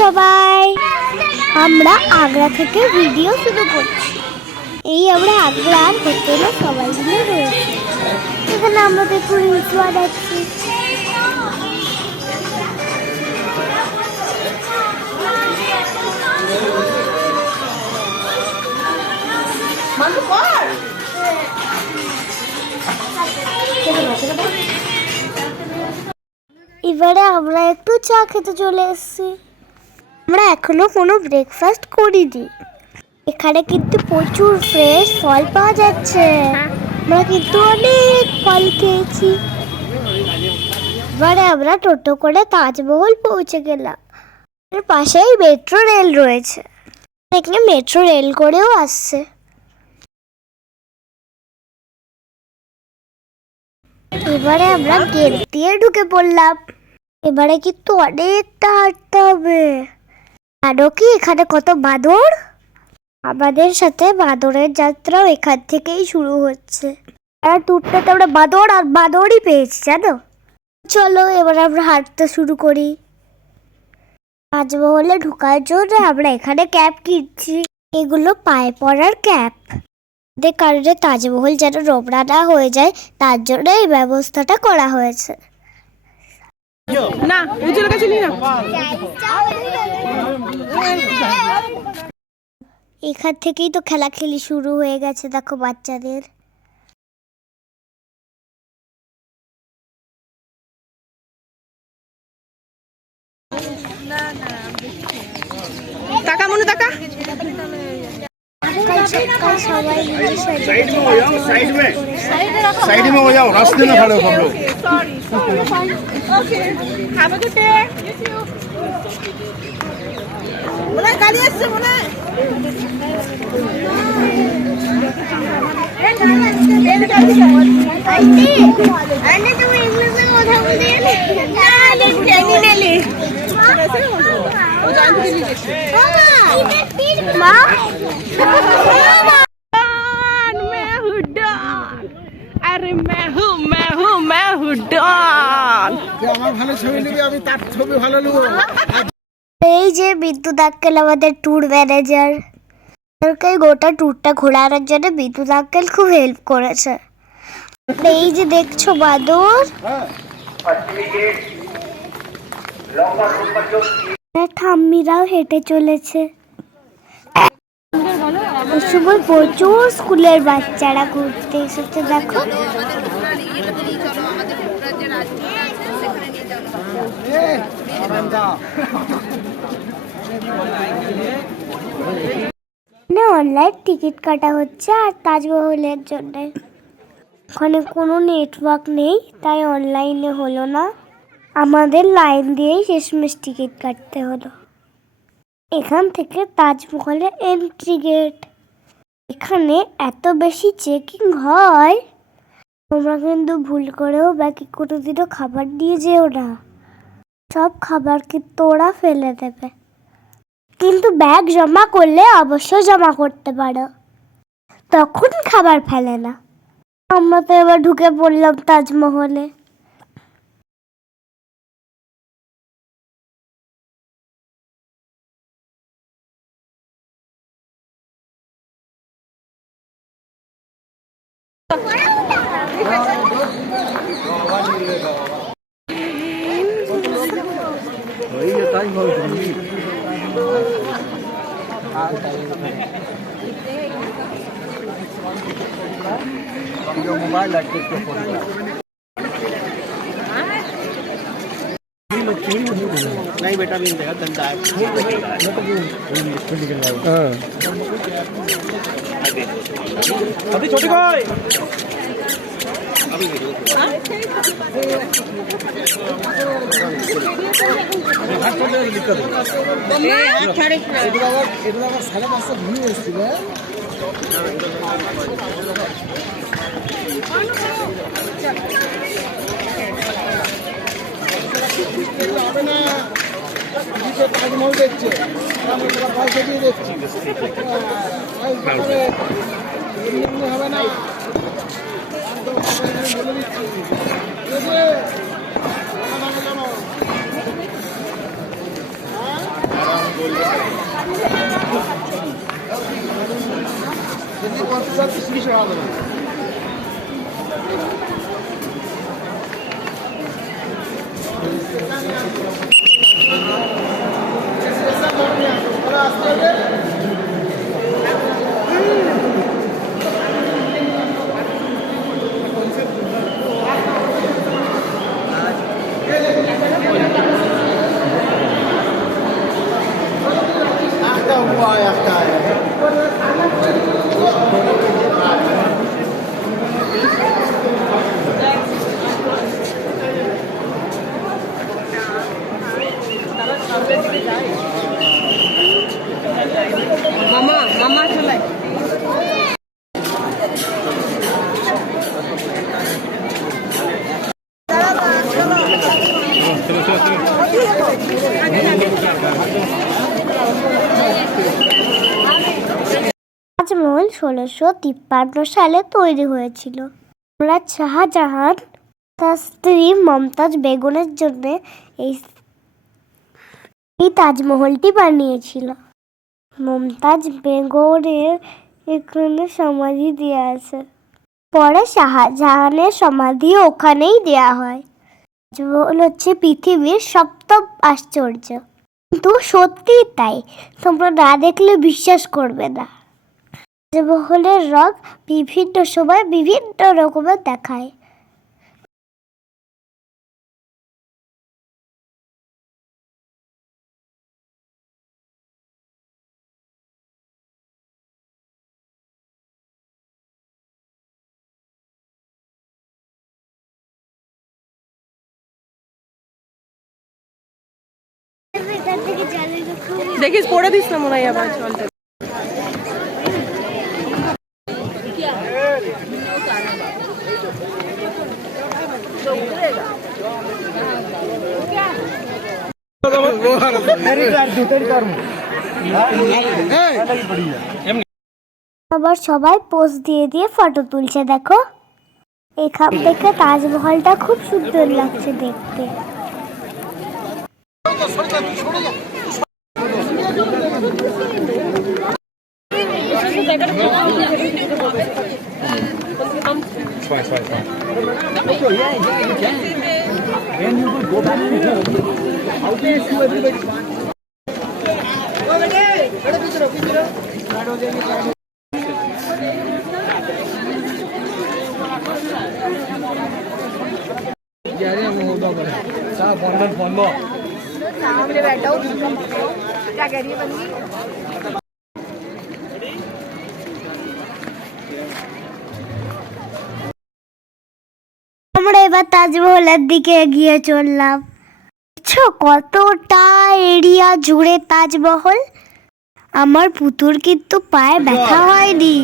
সবাই, আমরা আগ্রা থেকে ভিডিও শুরু করছি। এই আমরা আগ্রার হোটেলে সবাই মিলে রয়েছি। এখানে আমরা দেখুন রিচুয়া যাচ্ছি। এবারে আমরা একটু চা খেতে চলে এসেছি। আমরা এখনো কোনো ব্রেকফাস্ট করিনি। এখানে কিন্তু প্রচুর ফ্রেশ ফল পাওয়া যাচ্ছে। আমরা কিন্তু অনেক ফল খেয়েছি। এবারে আমরা টোটো করে তাজমহল পৌঁছে গেলাম। এর পাশেই মেট্রো রেল রয়েছে। এখানে মেট্রো রেল করেও আসছে। এবারে আমরা গেট দিয়ে ঢুকে পড়লাম। এবারে কিন্তু অনেকটা হাঁটতে হবে। জানো কি এখানে কত বাঁদর? আমাদের সাথে বাঁদরের যাত্রাও এখান থেকেই শুরু হচ্ছে। আর টুরটাতে আমরা বাঁদর আর বাঁদরই পেয়েছি, জানো। চলো এবার আমরা হাঁটতে শুরু করি। তাজমহলে ঢোকার জন্য আমরা এখানে ক্যাপ কিনছি। এগুলো পায়ে পড়ার ক্যাপ। এদের কারণে তাজমহল যেন নোংরা না হয়ে যায়, তার জন্য এই ব্যবস্থাটা করা হয়েছে। এখান থেকেই তো খেলাখেলি শুরু হয়ে গেছে, দেখো বাচ্চাদের। টাকা মনে টাকা সবাই साइड में हो जाओ, रास्ते में खड़े हो सब लोग। अरे मैं हूँ डॉन। আমার ভালো ছবি নিবি, আমি তার ছবি ভালো নেব। এই যে বিদ্যুৎ আক্কেল আমাদের ট্যুর ম্যানেজার। গোটা ট্যুরটা ঘোরানোর জন্য বিদ্যুৎ আক্কেল খুব হেল্প করেছে। এই যে দেখছো বাদর, ঠাম্মিরাও হেঁটে চলেছে। এই সময় প্রচুর স্কুলের বাচ্চারা ঘুরতে এসেছে, দেখো। অনলাইন টিকিট কাটা হচ্ছে আর তাজমহলের জন্য। ওখানে কোনো নেটওয়ার্ক নেই, তাই অনলাইনে হলো না। আমাদের লাইন দিয়েই শেষমেশ টিকিট কাটতে হলো। এখান থেকে তাজমহলের এন্ট্রি গেট। এখানে এত বেশি চেকিং হয়, তোমরা কিন্তু ভুল করেও বাকি কোনোদিনও খাবার দিয়ে যেও না। সব খাবার কিন্তু ওরা ফেলে দেবে। কিন্তু ব্যাগ জমা করলে অবশ্যই জমা করতে পারো, তখন খাবার ফেলে না। আমরা তো এবার ঢুকে পড়লাম তাজমহলে। मोबाइल नहीं बेटा, नहीं देगा, धंधा है। अभी छोटी कोई সাড়ে 5টা ঘুরে এসেছিল। হবে না, তাজমহল দেখছে, পয়সা দিয়ে দেখছি। হবে না, বলে দিচ্ছি। মামা মামা চলে তাজমহল 1653 সালে তৈরি হয়েছিল। সম্রাট শাহজাহান তার স্ত্রী মমতাজ বেগমের জন্য এই তাজমহলটি বানিয়েছিল। মমতাজ বেগমের এখানে সমাধি দেওয়া আছে। পরে শাহজাহানের সমাধি ওখানেই দেওয়া হয়। তাজমহল হচ্ছে পৃথিবীর সপ্তম আশ্চর্য, কিন্তু সত্যি তাই, তোমরা না দেখলে বিশ্বাস করবে না। তাজমহলের রং বিভিন্ন সময় বিভিন্ন রকমের দেখায়। দেখিস পড়ে দিস না মনে হয় আবার জলটা। আবার সবাই পোজ দিয়ে দিয়ে ফটো তুলছে, দেখো এখান থেকে তাজমহলটা খুব সুন্দর লাগছে দেখতে। আমরা এবার তাজমহলের দিকে এগিয়ে চললাম। কতটা এরিয়া জুড়ে তাজমহল। আমার পুতুর কিন্তু পায়ে ব্যথা হয়নি।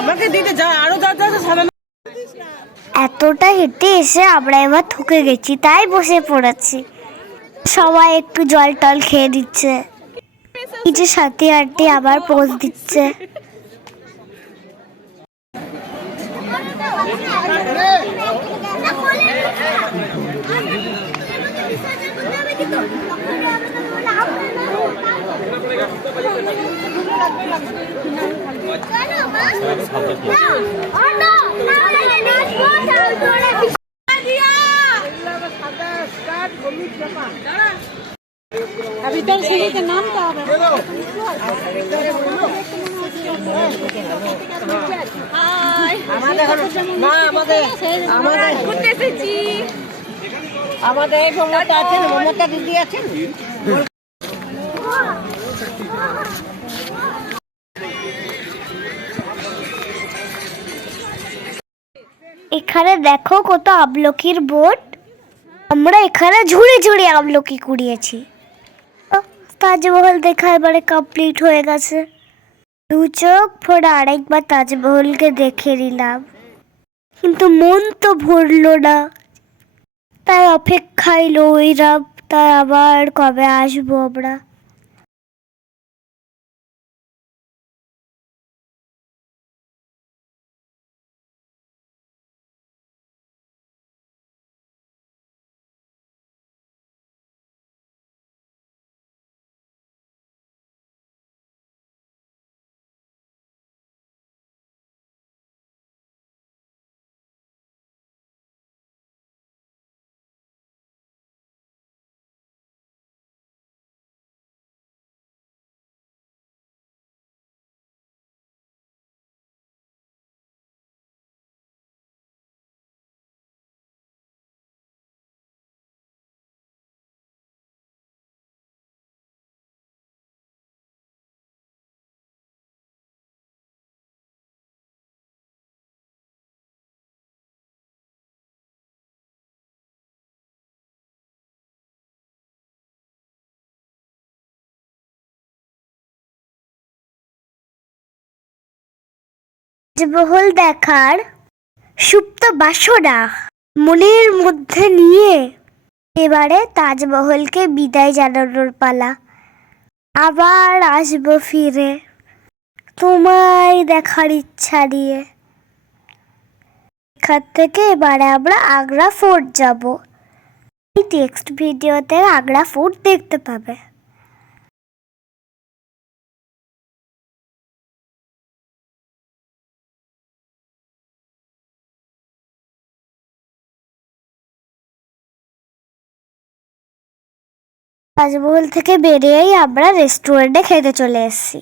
আমাকে দিতে যা আরো দরকার আছে। এতটা হেঁটে এসে আমরা এবার থকে গেছি, তাই বসে পড়েছি। সবাই একটু জল টল খেয়ে দিচ্ছে, কিছু সাথী আড্ডি আবার পোজ দিচ্ছে। अभी तो सही का नाम तो আমাদের মমতা আছেন, মমতা দিদি আছেন। এখানে দেখো কত আমলকির বোট। আমরা এখানে ঝুড়ি ঝুড়ি আমলকি কুড়িয়েছি। তাজমহল দেখা এবারে কমপ্লিট হয়ে গেছে। দু চোখ ভরে আরেকবার তাজমহলকে দেখে নিলাম, কিন্তু মন তো ভরলো না। তাই অপেক্ষায় রইলাম, তাই আবার কবে আসবো আমরা। তাজমহল দেখার সুপ্ত বাসনা মনের মধ্যে নিয়ে এবারে তাজমহলকে বিদায় জানানোর পালা। আবার আসবো ফিরে তোমায় দেখার ইচ্ছা নিয়ে। এখান থেকে এবারে আমরা আগ্রা ফোর্ট যাব। নেক্সট ভিডিওতে আগ্রা ফোর্ট দেখতে পাবে। তাজমহল থেকে বেরিয়েই আমরা রেস্টুরেন্টে খেতে চলে এসেছি।